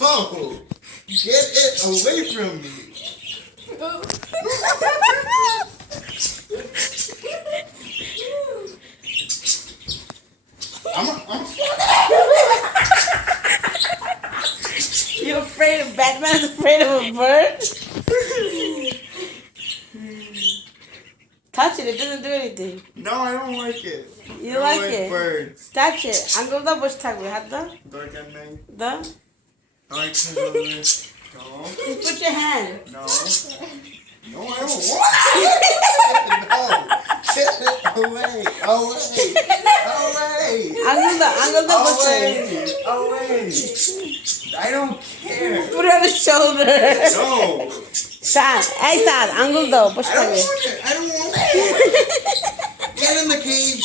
No. Get it away from me. I'm You afraid of Batman's afraid of a bird? Touch it, it doesn't do anything. No, I don't like it. You I don't like it? Birds. Touch it. Uncle the bush tag we had the Dark at night. the I like to go there. No. just put your hand. No. No, I don't want it. No. Get it away. Away. Away. Uncle the bush tag. Away. Away. I don't care. Put it on his shoulder. No. Sad. Hey sad, Uncle the bush I don't tag. want it. I don't want it. Get in the cage.